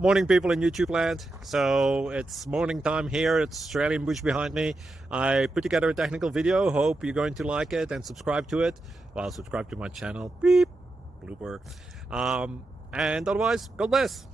Morning, people in YouTube land. So it's morning time here. It's Australian bush behind me. I put together a technical video. Hope you're going to like it and subscribe to it. Well, subscribe to my channel. Beep, blooper. And otherwise, God bless.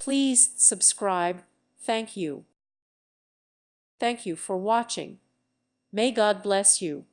Please subscribe. Thank you. Thank you for watching. May God bless you.